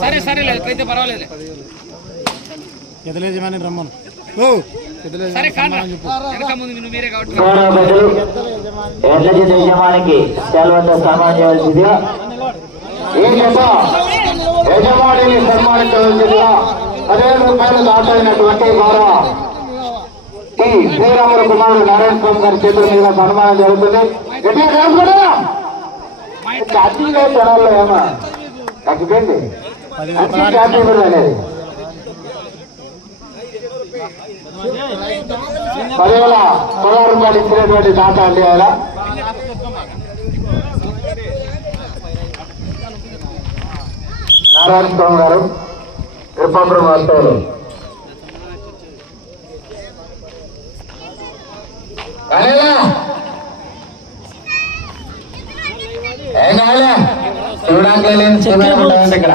సరే సరే లేదు అయితే పర్వాలేదు ఎదలేదు యజమాని రమ్మను. సరే కాదు ముందు మీరే కాబట్టి. జత యజమానికి సెలవుతో సన్మానం చేయవలసిందిగా ఈ జత యజమానిని సన్మానించవలసిందిగా పదివేల రూపాయలు దాటైనటువంటి గౌరవ ఈ శ్రీరాముల కుమారుడు నారాయణ స్వామి గారి చేతుల మీద సన్మానం జరుగుతుంది. గట్టిగా అతిగా జనాల్లో ఏమో. తగ్గిపోయింది పదివేల పదహారు రూపాయలు ఇచ్చినటువంటి టాటా అండి ఆయన. నారాయణ స్వామి గారు తిరుపతి వాస్తవులు? చూడడానికి లేని చూడడానికి ఉండాలంటే ఇక్కడ.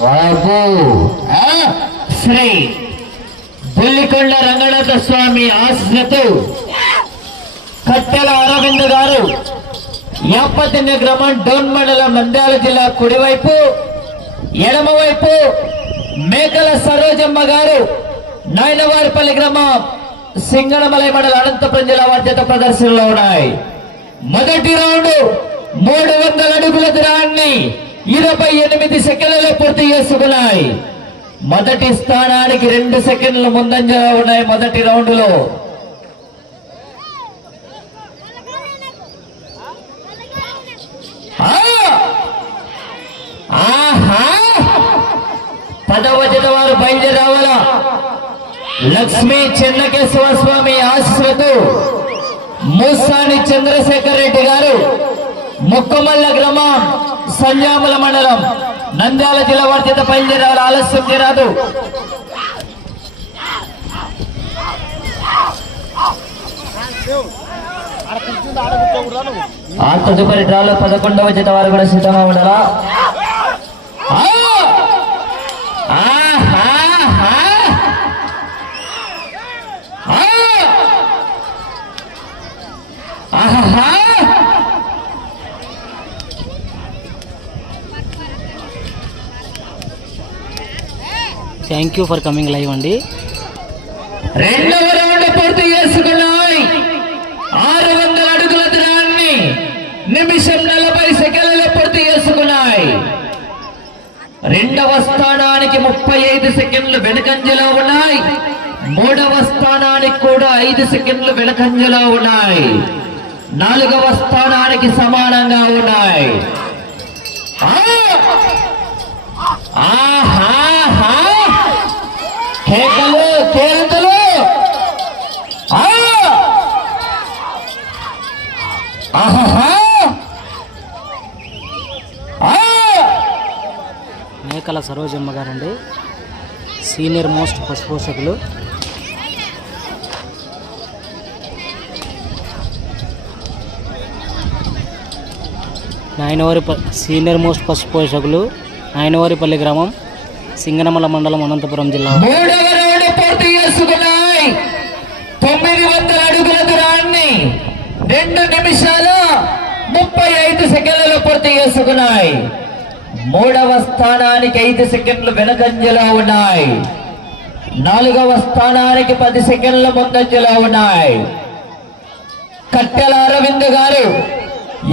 బాబు. శ్రీ బుల్లికొండ రంగనాథ స్వామి ఆశ్రతు కట్టెల అరవింద్ గారు యాపతిన్న గ్రామం డోన్ మండలం నంద్యాల జిల్లా కుడివైపు ఎడమవైపు మేకల సరోజమ్మ గారు నాయనవారిపల్లి గ్రామం సింగనమలై మండల అనంతపురం జిల్లా వాద్యత ప్రదర్శనలో ఉన్నాయి. మొదటి రౌండ్ మూడు వందల అడుగుల దూరాన్ని ఇరవై ఎనిమిది సెకండ్లలో పూర్తి చేసుకున్నాయి. మొదటి స్థానానికి రెండు సెకండ్లు ముందంజలో ఉన్నాయి మొదటి రౌండ్లో ఆహా! పదవ జత వారు బయలుదేరి రావాలా లక్ష్మీ చెన్నకేశ్వర స్వామి ఆశ్రతు మూసాని చంద్రశేఖర్ రెడ్డి గారు ముక్కమల్ల గ్రామం సంజాముల మండలం నంద్యాల జిల్లా వర్తిత బయలుదేరాలి ఆలస్యం చేయరాదు ఆ తదుపరి డ్రాలో పదకొండవ జత వారు కూడా సిద్ధంగా ఉండాలా? ఆహా thank you for coming live అండి. రెండవ రౌండ్ పూర్తి చేసుకున్నాయి. ఆరు వందల అడుగుల దూరాన్ని నిమిషం నలభై సెకండ్లలో పూర్తి చేసుకున్నాయి. రెండవ స్థానానికి ముప్పై ఐదు సెకండ్లు వెనుకంజలో ఉన్నాయి. మూడవ స్థానానికి కూడా ఐదు సెకండ్లు వెనుకంజలో ఉన్నాయి. నాలుగవ స్థానానికి సమానంగా ఉన్నాయి. ఆ! కేకలు కేరింతలు! మేకల సరోజమ్మ గారండి. సీనియర్ మోస్ట్ పశు పోషకులు. నాయనవారి సీనియర్ మోస్ట్ పశు పోషకులు. నాయనవారిపల్లి గ్రామం సింగనమల మండలం అనంతపురం జిల్లా మూడవ రౌండ్ పూర్తి చేసుకున్నాయి తొమ్మిది వందల అడుగుల దూరాన్ని రెండు నిమిషాలు ముప్పై ఐదు సెకండ్లలో పూర్తి చేసుకున్నాయి. మూడవ స్థానానికి ఐదు సెకండ్లు వెనకంజలో ఉన్నాయి. నాలుగవ స్థానానికి పది సెకండ్ల ముందంజలో ఉన్నాయి. కట్టెల అరవింద్ గారు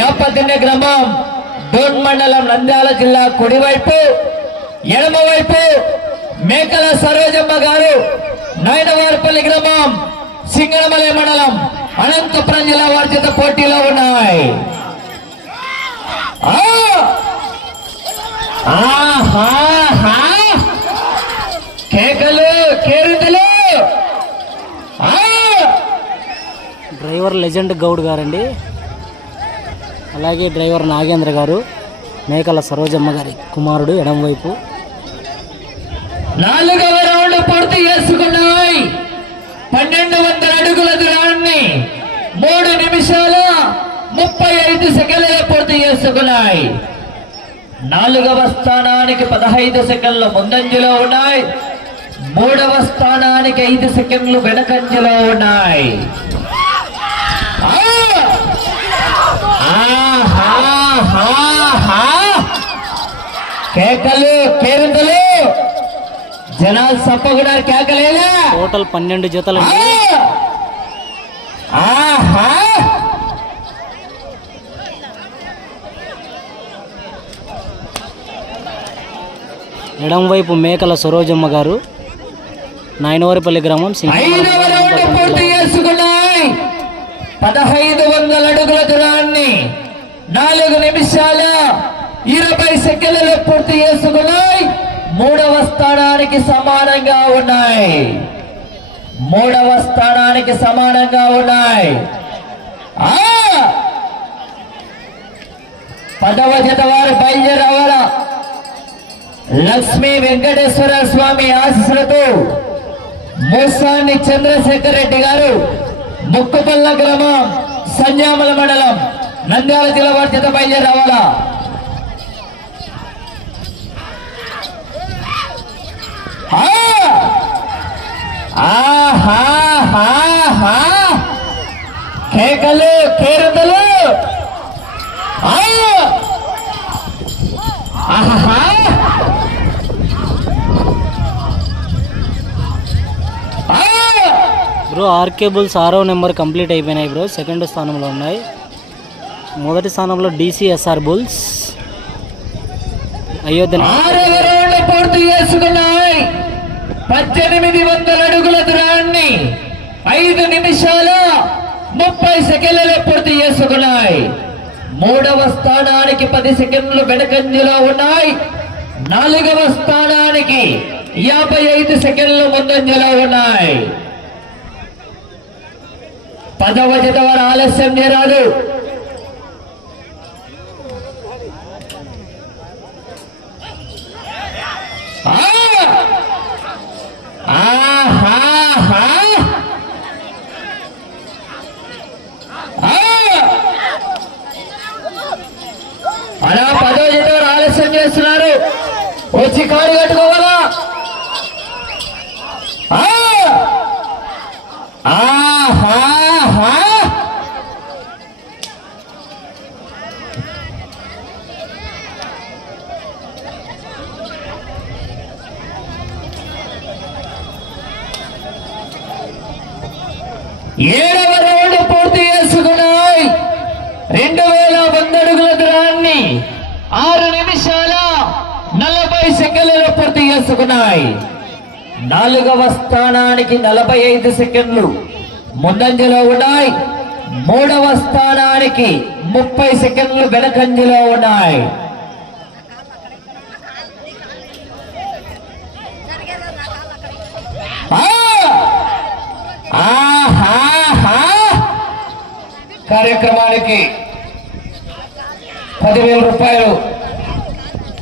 యాపతిన్న గ్రామం డోన్ మండలం నంద్యాల జిల్లా కుడివైపు ఎడమవైపు మేకల సరోజమ్మ గారు నాయనవారిపల్లి గ్రామం సింగళమలై మండలం. అనంతపురం జిల్లా వారి చేత పోటీలో ఉన్నాయి! కేకలు కేరింతలు! డ్రైవర్ లెజెండ్ గౌడ్ గారండి. అలాగే డ్రైవర్ నాగేంద్ర గారు మేకల సరోజమ్మ గారి కుమారుడు ఎడమవైపు నాలుగవ రౌండ్ పూర్తి చేసుకున్నాయి. పన్నెండు వందల అడుగుల దూరాన్ని మూడు నిమిషాల ముప్పై ఐదు సెకండ్లు పూర్తి చేసుకున్నాయి. నాలుగవ స్థానానికి పదహైదు సెకండ్ల ముందంజలో ఉన్నాయి. మూడవ స్థానానికి ఐదు సెకండ్లు వెనకంజలో ఉన్నాయి. కేకలు కేరింతలు. జనాలు సప్పకుండా కేకలేదా. టోటల్ పన్నెండు జతలండి. ఆ! ఆహా! ఎడమవైపు మేకల సరోజమ్మ గారు నాయనవారిపల్లి గ్రామం పదహైదు వందల అడుగుల దూరాన్ని నాలుగు నిమిషాల ఇరవై సెకండ్లలో పూర్తి మూడవ స్థానానికి సమానంగా ఉన్నాయి. మూడవ స్థానానికి సమానంగా ఉన్నాయి. పదవ జత వారు బయలుదేరవాలా? లక్ష్మీ వెంకటేశ్వర స్వామి ఆశీస్సులతో మూసాని చంద్రశేఖర్ రెడ్డి గారు ముక్కుపల్ల గ్రామం సంజామల మండలం నంద్యాల జిల్లా వారి చేత బయలుదేరి రావాలా ఆ! ఆహాహాహా! కేరుదలు! బ్రో ఆర్కే బుల్స్ ఆరో నెంబర్ కంప్లీట్ అయిపోయినాయి బ్రో సెకండ్ స్థానంలో ఉన్నాయి. మొదటి స్థానంలో డిసిఎస్ఆర్ బుల్స్. అయోధ్య పద్దెనిమిది వందల అడుగుల దూరాన్ని ఐదు నిమిషాల ముప్పై సెకండ్లలో పూర్తి చేసుకున్నాయి. మూడవ స్థానానికి పది సెకండ్లు వెనకంజలో ఉన్నాయి. నాలుగవ స్థానానికి యాభై ఐదు సెకండ్లు ముందంజలో ఉన్నాయి. పదవ జతవారు ఆలస్యం నేరాదు. ఆహా! ఆ! అలా పదో జత ఆలస్యం చేస్తున్నారు వచ్చి కారు కట్టుకోవాలా? ఏడవ రౌండ్ పూర్తి చేసుకున్నాయి. రెండు వేల వంద అడుగుల దూరాన్ని ఆరు నిమిషాల నలభై సెకండ్లలో పూర్తి చేసుకున్నాయి. నాలుగవ స్థానానికి నలభై ఐదు సెకండ్లు ముందంజలో ఉన్నాయి. మూడవ స్థానానికి ముప్పై సెకండ్లు వెనకంజలో ఉన్నాయి. ఆ! కార్యక్రమానికి పదివేల రూపాయలు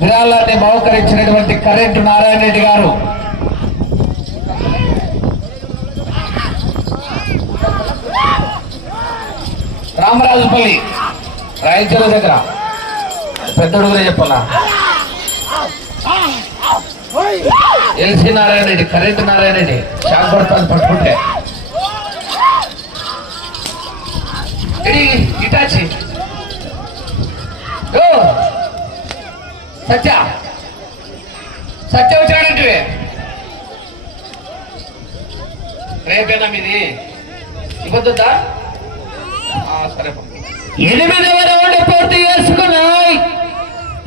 విరాళాన్ని బహుకరించినటువంటి కరెంటు నారాయణ రెడ్డి గారు. రామరాజుపల్లి రాయచూరు దగ్గర. పెద్దడుగురే చెప్పాలా? LC Narayana Reddy current Narayana Reddy shock పట్టుకుంటే. ఇటాచి. సత్య. సత్య వచ్చాడంటే రేపేనా మీది? ఇవ్వద్దా సరే ఎనిమిది రౌండ్ పూర్తి చేసుకున్నాయి.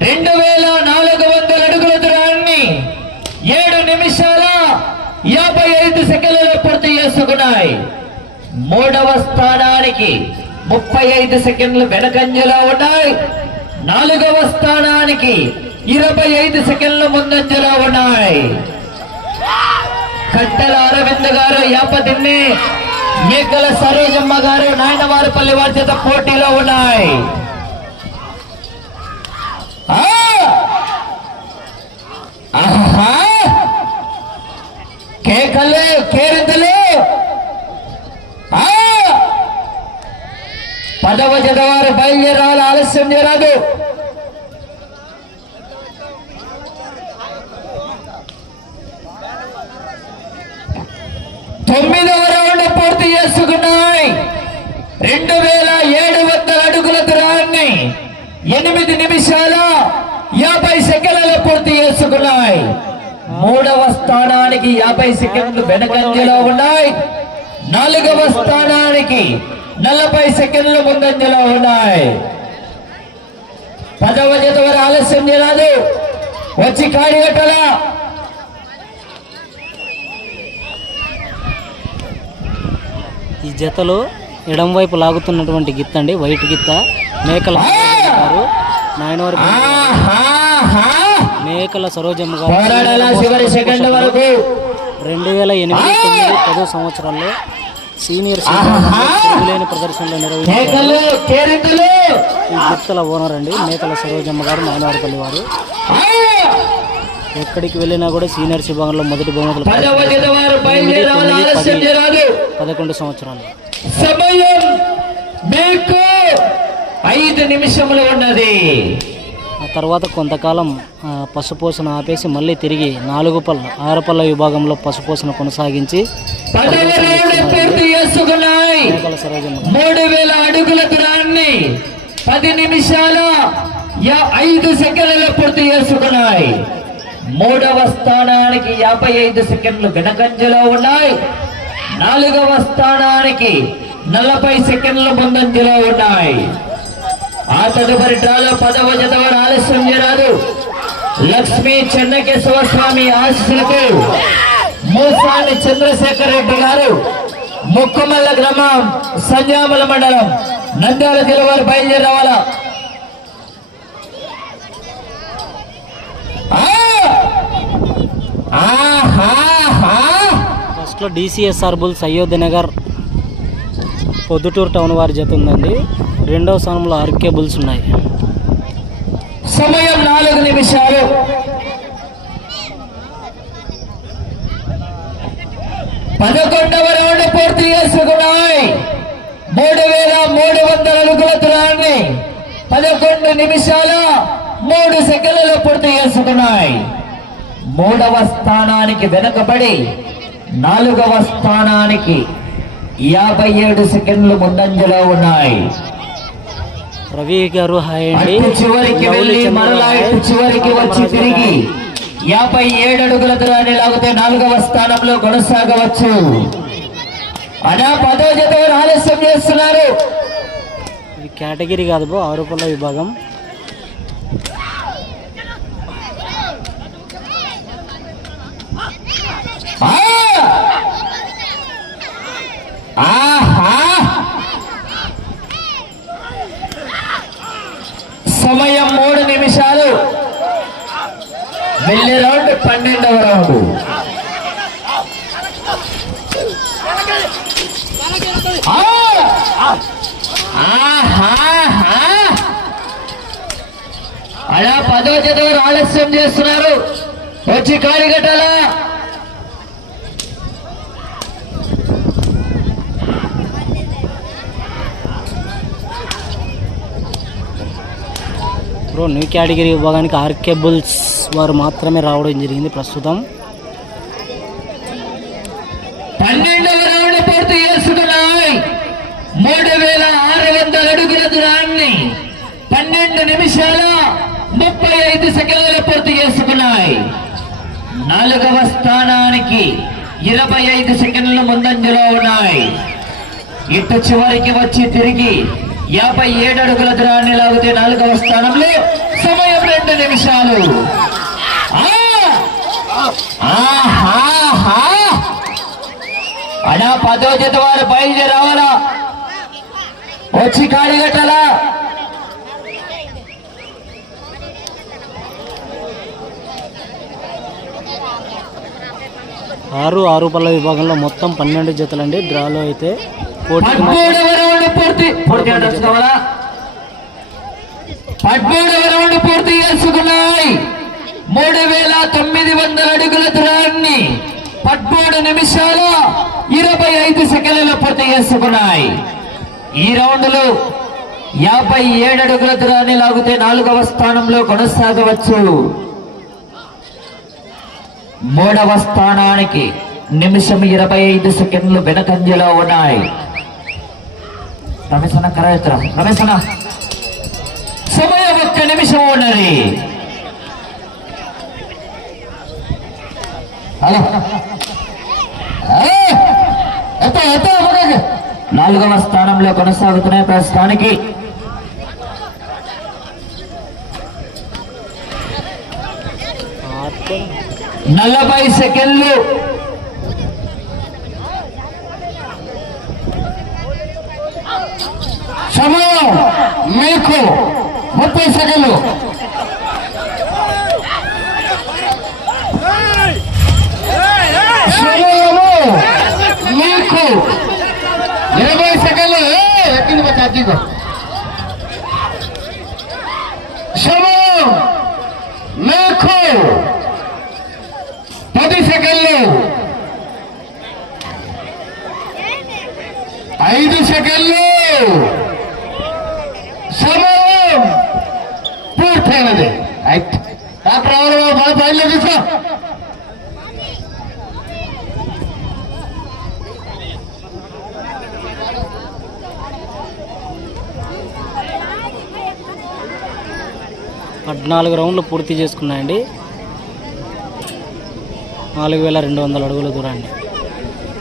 రెండు వేల నాలుగు వందల అడుగుల దూరాన్ని ఏడు నిమిషాల యాభై ఐదు సెకండ్లలో పూర్తి చేసుకున్నాయి. మూడవ స్థానానికి ముప్పై ఐదు సెకండ్లు వెనకంజలో ఉన్నాయి. నాలుగవ స్థానానికి ఇరవై ఐదు సెకండ్ల ముందంజలో ఉన్నాయి కట్టెల అరవింద్ గారు యాపతిన్ని మేకల సరోజమ్మ గారు నాయనవారిపల్లి వారి చేత పోటీలో ఉన్నాయి. ఆహా! కేకలు కేరింతలు. పదవ జతవారు బయలుదేరాలి ఆలస్యం చేయరాదు. తొమ్మిదవ రౌండ్ పూర్తి చేసుకున్నాయి. రెండు వేల ఏడు వందల అడుగుల దూరాన్ని ఎనిమిది నిమిషాల యాభై సెకండ్లలో పూర్తి చేసుకున్నాయి. మూడవ స్థానానికి యాభై సెకండ్లు వెనకంజలో ఉన్నాయి. నాలుగవ స్థానానికి నలభై సెకండ్లు ముందంజలో ఉన్నాయి. పదవ జత వారు ఆలస్యం చేయరాదు. వచ్చి కాడిగట్టలా ఈ జతలో ఎడం వైపు లాగుతున్నటువంటి గిత్త అండి వైట్ గిత్త. మేకల గారు నాయనవారి! మేకల సరోజమ్మ గారు. రెండు వేల ఎనిమిది తొమ్మిది పదో సంవత్సరాల్లో సీనియర్! తిరుగులేని ప్రదర్శనలో నిర్వహించారు. ఈ గిత్తల ఓనర్ అండి మేకల సరోజమ్మ గారు నాయనవారిపల్లి వారు! ఎక్కడికి వెళ్ళినా కూడా సీనియర్స్ విభాగంలో మొదటి బహుమతులు పదకొండు సంవత్సరాలు. సమయం మీకు ఐదు నిమిషములు ఉన్నది. ఆ తర్వాత కొంతకాలం పశుపోషణ ఆపేసి మళ్ళీ తిరిగి నాలుగు పళ్ళ ఆరు పళ్ళ విభాగంలో పశుపోషణ కొనసాగించి మూడు వేల అడుగుల దూరాన్ని పది నిమిషాల ఐదు సెకండ్లలో పూర్తి చేసుకున్నాయి. మూడవ స్థానానికి యాభై ఐదు సెకండ్లు వెనకంజలో ఉన్నాయి. నాలుగవ స్థానానికి నలభై సెకండ్లు ముందంజలో ఉన్నాయి. ఆ తదుపరి డ్రాలో పదవ జతవారు ఆలస్యం చేరారు లక్ష్మీ చెన్నకేశవ స్వామి ఆశీస్సులకు మూసాని చంద్రశేఖర్ రెడ్డి గారు ముక్కుమల్ల గ్రామం సంజామల మండలం నంద్యాల జిల్లా వారు ఆ! ఫస్ట్లో DCSR bulls Ayodhya Nagar Proddatur town వారి జత ఉందండి. రెండవ స్థానంలో ఆర్కే బుల్స్ ఉన్నాయి. సమయం నాలుగు నిమిషాలు. పదకొండవ రౌండ్ పూర్తి చేసుకున్నాయి. మూడు వేల మూడు వందల అడుగుల దూరాన్ని పదకొండు నిమిషాల మూడు సెకండ్లలో పూర్తి చేసుకున్నాయి. మూడవ స్థానానికి వెనుకబడి నాలుగవ స్థానానికి యాభై ఏడు సెకండ్లు ముందంజలో ఉన్నాయి. రవి గారు చివరికి వెళ్ళి మరలా చివరికి వచ్చి తిరిగి యాభై ఏడు అడుగుల దూరాన్ని లాగితే నాలుగవ స్థానంలో కొనసాగవచ్చు. అనా పదో జత ఆలస్యం చేస్తున్నారు. కేటగిరీ కాదు బ్రో ఆరు పళ్ళ విభాగం ఆ! ఆహా! సమయం మూడు నిమిషాలు. వెళ్ళే రౌండ్ పన్నెండవ రౌండ్. ఆ! అలా పదో జత ఆలస్యం చేస్తున్నారు. వచ్చి కాలిగట్టాలా? బ్రో న్యూ కేటగిరీ విభాగానికి ఆర్కే బుల్స్ వారు మాత్రమే రావడం జరిగింది ప్రస్తుతం. పన్నెండవ రౌండ్ పూర్తి చేసుకున్నాయి. మూడు వేల ఆరు వందల అడుగుల దూరాన్ని పన్నెండు నిమిషాల ముప్పై ఐదు సెకండ్ల పూర్తి చేసుకున్నాయి. నాలుగవ స్థానానికి ఇరవై ఐదు సెకండ్ల ముందంజలో ఉన్నాయి. ఇటు చివరికి వచ్చి తిరిగి యాభై ఏడు అడుగుల దూరాన్ని లాగితే నాలుగవ స్థానంలో సమయం రెండు నిమిషాలు. ఆ! అనా పదో జత వారు బయలుదేరావాలా? వచ్చి కాడిగట్టాలా ఆరు ఆరు పళ్ళ విభాగంలో మొత్తం పన్నెండు జతలండి. డ్రాలో అయితే పదమూడవ రౌండ్ పూర్తి. పూర్తి చేసుకోవాలా పదమూడవ రౌండ్ పూర్తి చేసుకున్నాయి. మూడు వేల తొమ్మిది వందల అడుగుల దూరాన్ని పదమూడు నిమిషాల ఇరవై ఐదు సెకండ్లలో పూర్తి చేసుకున్నాయి. ఈ రౌండ్లో యాభై ఏడు అడుగుల దూరాన్ని లాగితే నాలుగవ స్థానంలో కొనసాగవచ్చు. మూడవ స్థానానికి నిమిషం ఇరవై ఐదు సెకండ్లు వెనకంజలో ఉన్నాయి. రమేశన కరాయత్ర. రమేశన సమయం ఒక్క నిమిషం ఉన్నది. హలో. ఏ, నాలుగవ స్థానంలో కొనసాగుతున్నాయి ప్రస్తుతానికి. నలభై సెకండ్లు. কি করবো పద్నాలుగు రౌండ్లు పూర్తి చేసుకున్నాయండి. నాలుగు వేల రెండు వందల అడుగుల దూరాన్ని.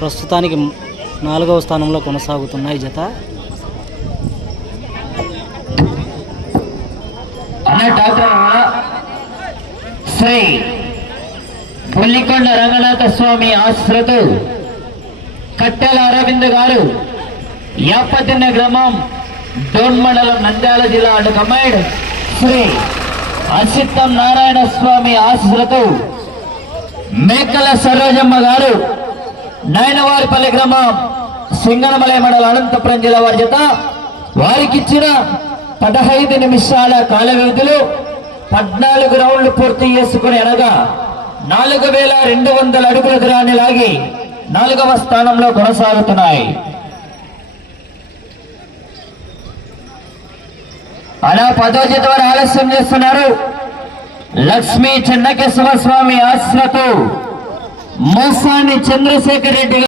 ప్రస్తుతానికి నాలుగవ స్థానంలో కొనసాగుతున్నాయి జత. శ్రీ పుల్లికొండ రంగనాథ స్వామి ఆశ్రతు కట్టెల అరవింద్ గారు యాపతిన్న గ్రామం డోన్ మండలం నంద్యాల జిల్లా అటు శ్రీ అసిత్తం నారాయణ స్వామి ఆశీస్సులతో మేకల సరోజమ్మ గారు నాయనవారిపల్లి గ్రామం సింగనమలై మండల అనంతపురం జిల్లా వారి చేత వారికి ఇచ్చిన పదహైదు నిమిషాల కాల వ్యవధిలో పద్నాలుగు రౌండ్లు పూర్తి చేసుకుని అనగా నాలుగు వేల రెండు వందల అడుగుల దూరాన్ని లాగి నాలుగవ స్థానంలో కొనసాగుతున్నాయి. అలా పదో జత వారు ఆలస్యం చేస్తున్నారు. లక్ష్మీ చెన్నకేశ్వర స్వామి ఆశ్రతో మోసాని చంద్రశేఖర్ రెడ్డి